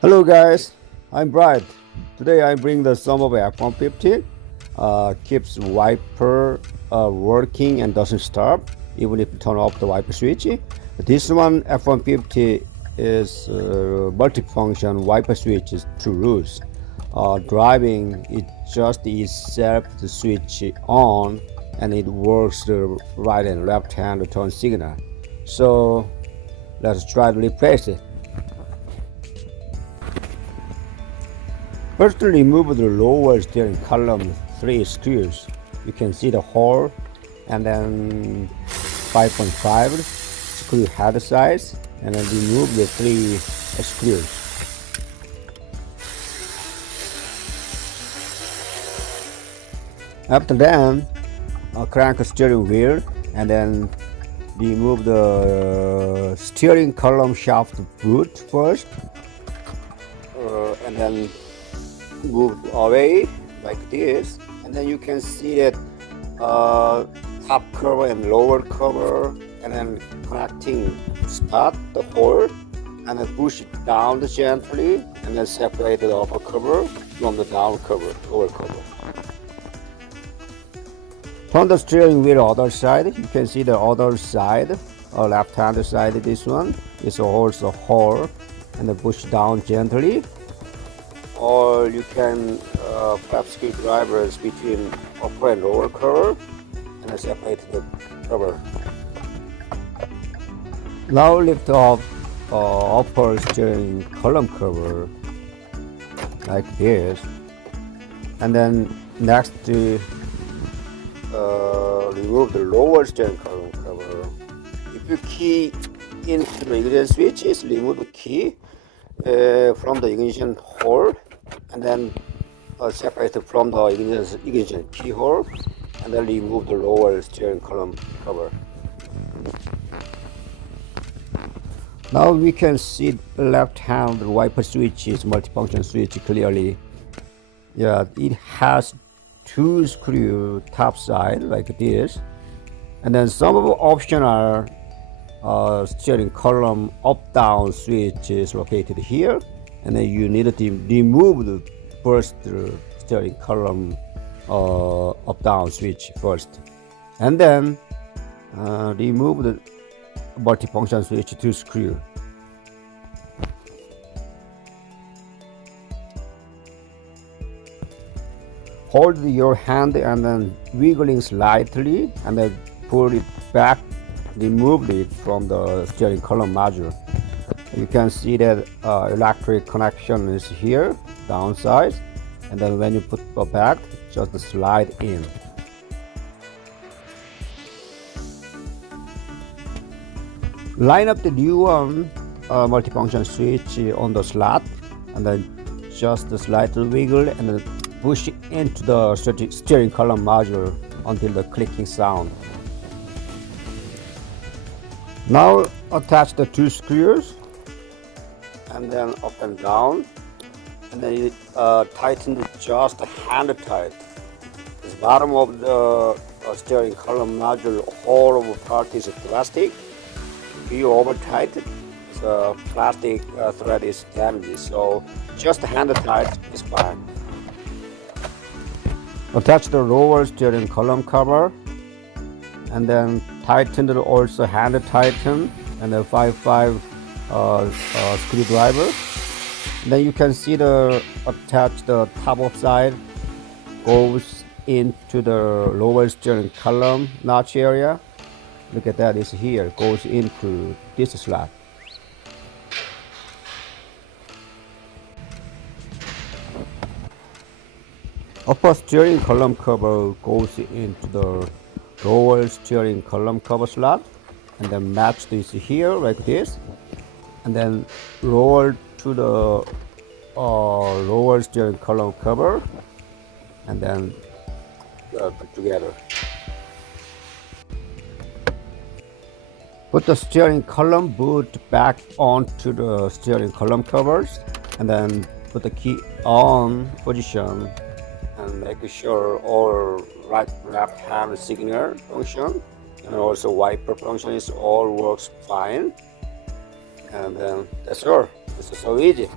Hello guys, I'm Bright. Today I bring the sum of F150. Keeps wiper working and doesn't stop even if you turn off the wiper switch. This one F150 is multifunction wiper switch is two rules. Driving it just is set the switch on and it works the right and left hand turn signal. So let's try to replace it. First, remove the lower steering column 3 screws. You can see the hole and then 5.5 screw head size, and then remove the 3 screws. After that, crank the steering wheel and then remove the steering column shaft boot first, and then move away like this, and then you can see that top cover and lower cover, and then connecting spot the hole, and then push it down gently, and then separate the upper cover from the down cover, lower cover. Turn the steering wheel other side. You can see the other side, left hand side. This one is also hole, and then push down gently. Or you can flap screwdrivers between upper and lower cover and separate the cover. Now lift off upper steering column cover like this, and then next remove the lower steering column cover. If you key into the ignition switches, remove the key from the ignition hole, and then separate it from the ignition keyhole, and then remove the lower steering column cover. Now we can see the left hand wiper switch is multifunction switch clearly. Yeah, it has 2 screw top side like this, and then some of the optional steering column up down switch is located here, and then you need to remove the first steering column up down switch first, and then remove the multifunction switch 2 screw. Hold your hand and then wiggling slightly, and then pull it back, remove it from the steering column module. You can see that electric connection is here, downside, and then when you put it back, just slide in. Line up the new one multifunction switch on the slot, and then just slightly wiggle and then push it into the steering column module until the clicking sound. Now attach the 2 screws, and then up and down, and then you tighten just hand tight. The bottom of the steering column module whole of part is plastic. If you over tight, the plastic thread is damaged, so just hand tight is fine. Attach the lower steering column cover, and then tighten it also hand tighten, and the 5.5 screwdriver. Then you can see the attach the top of side goes into the lower steering column notch area. Look at that, is here, goes into this slot. Upper steering column cover goes into the lower steering column cover slot, and then match this here like this, and then roll to the lower steering column cover, and then put together. Put the steering column boot back onto the steering column covers, and then put the key on position, and make sure all right left hand signal function and also wiper function is all works fine. And then that's all. This is so easy.